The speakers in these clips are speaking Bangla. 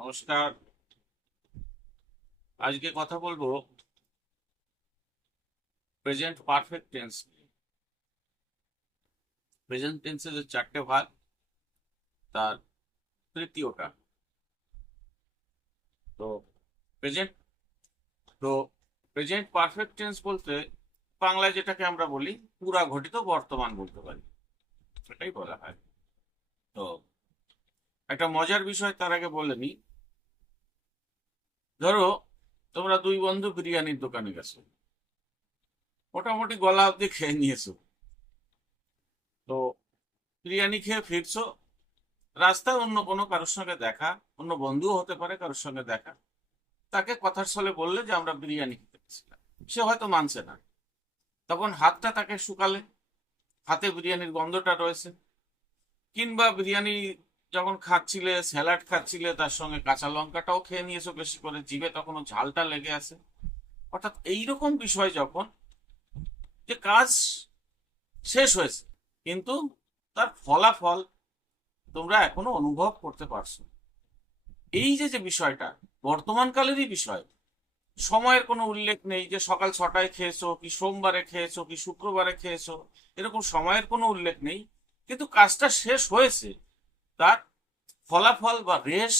নমস্কার। আজকে কথা বলবো প্রেজেন্ট পারফেক্ট টেন্স। প্রেজেন্ট টেন্সের যে চারটে ভাগ, তার তৃতীয়টা। তো প্রেজেন্ট তো প্রেজেন্ট পারফেক্ট টেন্স বলতে বাংলায় যেটাকে আমরা বলি পুরা ঘটিত বর্তমান বলতে পারি, সেটাই বলা হয়। তো একটা মজার বিষয় তার আগে বলে নি। ধরো, তোমরা দুই বন্ধু বিরিয়ানির দোকানে গেছো, মোটামুটি গলা অব্দি খেয়ে নিয়েছো। তো বিরিয়ানি খেয়ে ফিরছো, রাস্তায় অন্য কোনো কারোর সঙ্গে দেখা, অন্য বন্ধুও হতে পারে কারোর সঙ্গে দেখা, তাকে কথার ছলে বললে যে আমরা বিরিয়ানি খেতে গেছিলাম। সে হয়তো মানছে না, তখন হাতটা তাকে শুকালে, হাতে বিরিয়ানির গন্ধটা রয়েছে। কিংবা বিরিয়ানি যখন খাচ্ছিলে, স্যালাড খাচ্ছিলে, তার সঙ্গে কাঁচা লঙ্কাটাও খেয়ে নিয়েছো বেশি করে, জিভে তখনও ঝালটা লেগে আছে। অর্থাৎ এইরকম বিষয় যখন, যে কাজ শেষ হয়েছে কিন্তু তার ফলাফল তোমরা এখনো অনুভব করতে পারছো, এই যে যে বিষয়টা বর্তমানকালেরই বিষয়। সময়ের কোনো উল্লেখ নেই যে সকাল 6টায় খেয়েছো, কি সোমবারে খেয়েছো, কি শুক্রবারে খেয়েছো, এরকম সময়ের কোনো উল্লেখ নেই। কিন্তু কাজটা শেষ হয়েছে, তার ফলাফল বা রেশ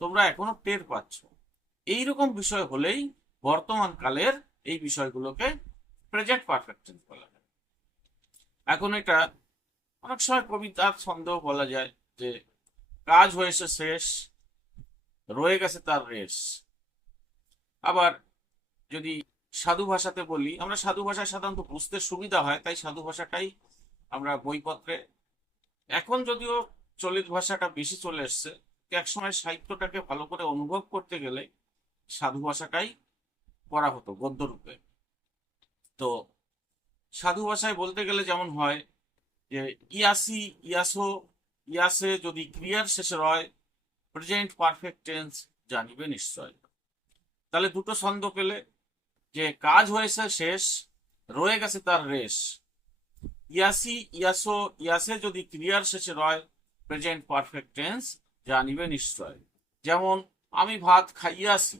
তোমরা এখনো টের পাচ্ছ। এইরকম বিষয় হলেই বর্তমান কালের এই বিষয়গুলোকে প্রেজেন্ট পারফেক্ট টেন্স বলা হয়। এখন এটা অনেক সময় কবিতার ছন্দেও বলা যায় যে কাজ হয়েছে শেষ, রয়ে গেছে তার রেশ। আবার যদি সাধু ভাষাতে বলি, আমরা সাধু ভাষায় সাধারণত বুঝতে সুবিধা হয়, তাই সাধু ভাষাটাই আমরা বইপত্রে, এখন যদিও চলিত ভাষাটা বেশি চলে এসছে, একসময় সাহিত্যটাকে ভালো করে অনুভব করতে গেলে সাধু ভাষাটাই পড়া হতো গদ্য রূপে। তো সাধু ভাষায় বলতে গেলে যেমন হয় যে ইয়াসি, ইয়াসো, ইয়াসে যদি ক্রিয়ার শেষে হয় প্রেজেন্ট পারফেক্ট টেন্স জানিবে নিশ্চয়। তাহলে দুটো ছন্দ পেলে, যে কাজ হয়েছে শেষ, রয়ে গেছে তার রেশ। ইয়াসি, ইয়াসো, ইয়াসে যদি ক্রিয়ার শেষে রয় প্রেজেন্ট পারফেক্ট টেন্স জানিবে নিশ্চয়। যেমন আমি ভাত খাইয়াছি,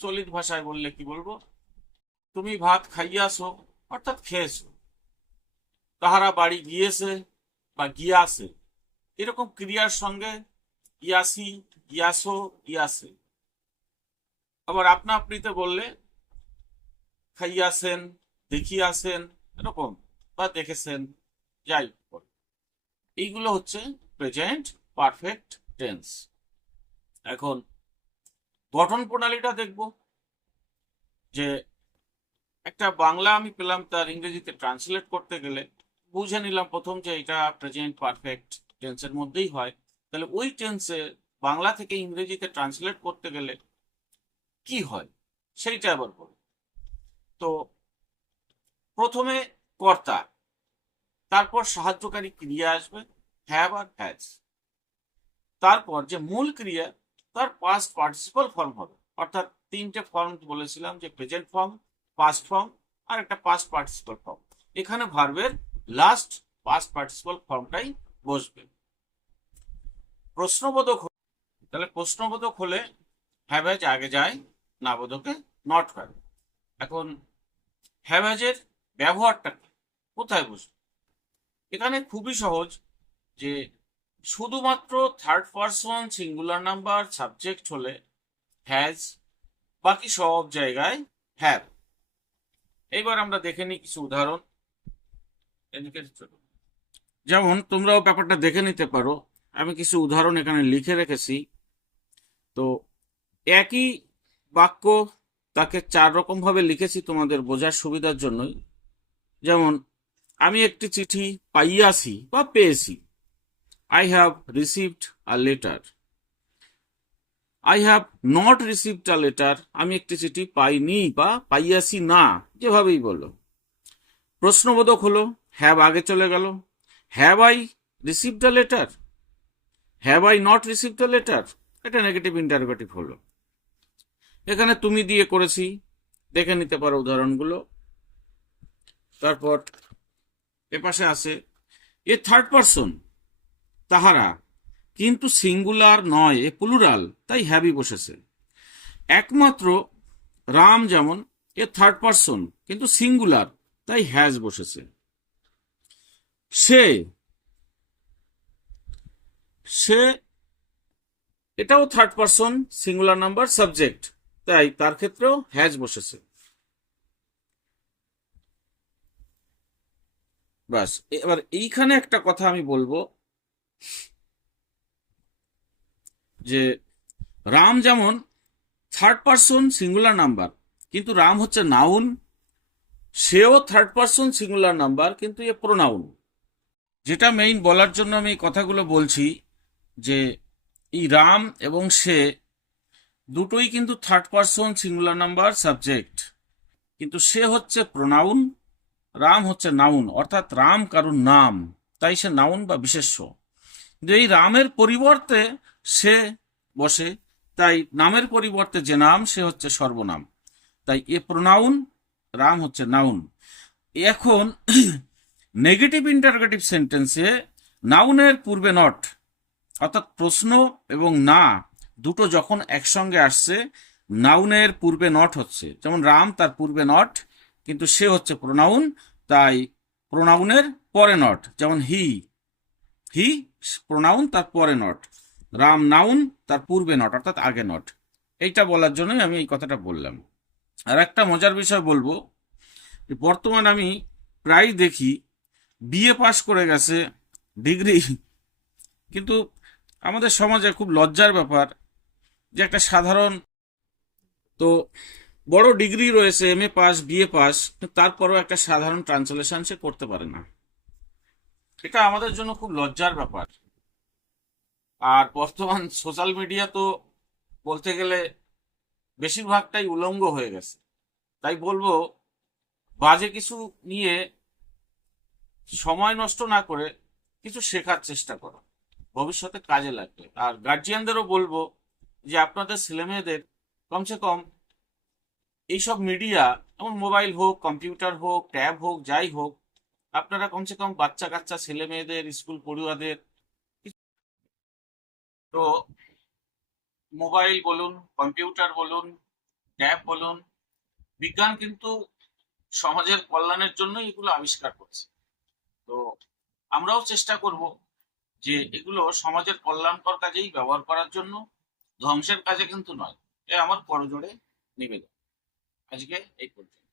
চলিত ভাষায় বললে কি বলবো? তুমি ভাত খাইয়াছো, অর্থাৎ খেয়েছো। তাহারা বাড়ি গিয়েছে বা গিয়াছে, এরকম ক্রিয়ার সঙ্গে ইয়াসি, ইয়াসো, ইয়াসে। আবার আপনা আপনিতে বললে খাইয়াছেন, দেখিয়াছেন, এরকম, বা দেখেছেন, যাই হোক, এইগুলো হচ্ছে প্রেজেন্ট পারফেক্ট টেন্স। এখন গঠন প্রণালীটা দেখব, যে একটা বাংলা আমি পেলাম, তার ইংরেজিতে ট্রান্সলেট করতে গেলে বুঝে নিলাম প্রথম যে এটা প্রেজেন্ট পারফেক্ট টেন্সের মধ্যেই হয়। তাহলে ওই টেন্সে বাংলা থেকে ইংরেজিতে ট্রান্সলেট করতে গেলে কি হয় সেইটা আবার বলব। তো প্রথমে কর্তা, তারপর সাহায্যকারী ক্রিয়া আসবে, হ্যাভ আর হ্যাজ। তারপর যে মূল ক্রিয়া, তার পাস্ট পার্টিসিপাল ফর্ম হবে। অর্থাৎ তিনটে ফর্ম বলেছিলাম, যে প্রেজেন্ট ফর্ম, পাস্ট ফর্ম, আর একটা পাস্ট পার্টিসিপাল ফর্ম। এখানে ভার্বের লাস্ট পাস্ট পার্টিসিপাল ফর্মটাই বসবে। প্রশ্নবোধক, তাহলে প্রশ্নবোধক হলে হ্যাভেজ আগে যায়, নাবোধকে নট হয়। এখন হ্যাভেজের ব্যবহারটা কোথায় বসবে? এখানে খুবই সহজ, যে শুধুমাত্র third person singular number subject হলে হ্যাজ, বাকি সব জায়গায় হ্যাভ। এবার আমরা দেখে নিই কিছু উদাহরণ। যেমন তোমরাও ব্যাপারটা দেখে নিতে পারো, আমি কিছু উদাহরণ এখানে লিখে রেখেছি। তো একই বাক্য, তাকে 4 রকম ভাবে লিখেছি তোমাদের বোঝার সুবিধার জন্যই। যেমন আমি একটি চিঠি পাইয়াছি বা পেয়েছি, I have received a letter. I have not received a letter, আমি একটি চিঠি পাইনি বা পাইয়াছি না, যেভাবেই বলো। প্রশ্নবোধক হলো হ্যাভ আগে চলে গেল, have I received a letter, have I not received a letter, এটা নেগেটিভ ইন্টারোগেটিভ হলো। এখানে তুমি দিয়ে করেছি, দেখে নিতে পারো উদাহরণগুলো। তারপর এপাশে আছে এ থার্ড পারসন, তাহারা কিন্তু সিঙ্গুলার নয়, এ প্লুরাল, তাই হ্যাভই বসেছে। একমাত্র রাম যেমন, এ থার্ড পারসন কিন্তু সিঙ্গুলার, তাই হ্যাজ বসেছে। সে, সে এটাও third person singular number subject, তাই তার ক্ষেত্রেও হ্যাজ বসেছে। বাস, এবার এইখানে একটা কথা আমি বলবো যে রাম যেমন থার্ড পারসন সিঙ্গুলার নাম্বার, কিন্তু রাম হচ্ছে নাউন, সেও থার্ড পারসন সিঙ্গুলার নাম্বার, কিন্তু এ প্রোনাউন। যেটা মেইন বলার জন্য আমি এই কথাগুলো বলছি যে এই রাম এবং সে দুটোই কিন্তু third person singular number subject, কিন্তু সে হচ্ছে প্রোনাউন, রাম হচ্ছে নাউন, অর্থাৎ রাম কারুর নাম, তাই সে নাউন বা বিশেষ্য। কিন্তু এই রামের পরিবর্তে সে বসে, তাই নামের পরিবর্তে যে নাম সে হচ্ছে সর্বনাম, তাই এ প্রোনাউন, রাম হচ্ছে নাউন। এখন নেগেটিভ ইন্টারোগেটিভ সেন্টেন্সে নাউনের পূর্বে নট, অর্থাৎ প্রশ্ন এবং না দুটো যখন একসঙ্গে আসছে, নাউনের পূর্বে নট হচ্ছে, যেমন রাম তার পূর্বে নট, কিন্তু সে হচ্ছে প্রোনাউন, তাই প্রোনাউনের পরে নট, যেমন হি, হি প্রোনাউন তার পরে নট, রাম নাউন তার পূর্বে নট অর্থাৎ আগে নট। এইটা বলার জন্যই আমি এই কথাটা বললাম। আর একটা মজার বিষয় বলবো, বর্তমান আমি প্রায় দেখি বিএ পাশ করে গেছে, ডিগ্রি, কিন্তু আমাদের সমাজে খুব লজ্জার ব্যাপার যে একটা সাধারণ, তো বড় ডিগ্রি রয়েছে, এমএ পাস বিএ পাস, তারপরেও একটা সাধারণ ট্রান্সলেশন সে করতে পারে না। এটা আমাদের জন্য খুব লজ্জার ব্যাপার। আর বর্তমান সোশ্যাল মিডিয়া তো বলতে গেলে বেশিরভাগটাই উলঙ্গ হয়ে গেছে, তাই বলবো বাজে কিছু নিয়ে সময় নষ্ট না করে কিছু শেখার চেষ্টা করো, ভবিষ্যতে কাজে লাগবে। আর গার্জিয়ানদেরও বলবো যে আপনাদের ছেলেমেয়েদের কমসে কম এইসব মিডিয়া, যেমন মোবাইল হোক, কম্পিউটার হোক, ট্যাব হোক, যাই হোক, আপনারা কমসে কম বাচ্চা কাচ্চা ছেলে মেয়েদের, স্কুল পড়ুয়াদের, তো মোবাইল বলুন, কম্পিউটার বলুন, ট্যাব বলুন, বিজ্ঞান কিন্তু সমাজের কল্যাণের জন্য এগুলো আবিষ্কার করছে। তো আমরাও চেষ্টা করব যে এগুলো সমাজের কল্যাণকর কাজেই ব্যবহার করার জন্য, ধ্বংসের কাজে কিন্তু নয়। এ আমার করজোড়ে নিবেদন। আজকে এই পর্যন্ত।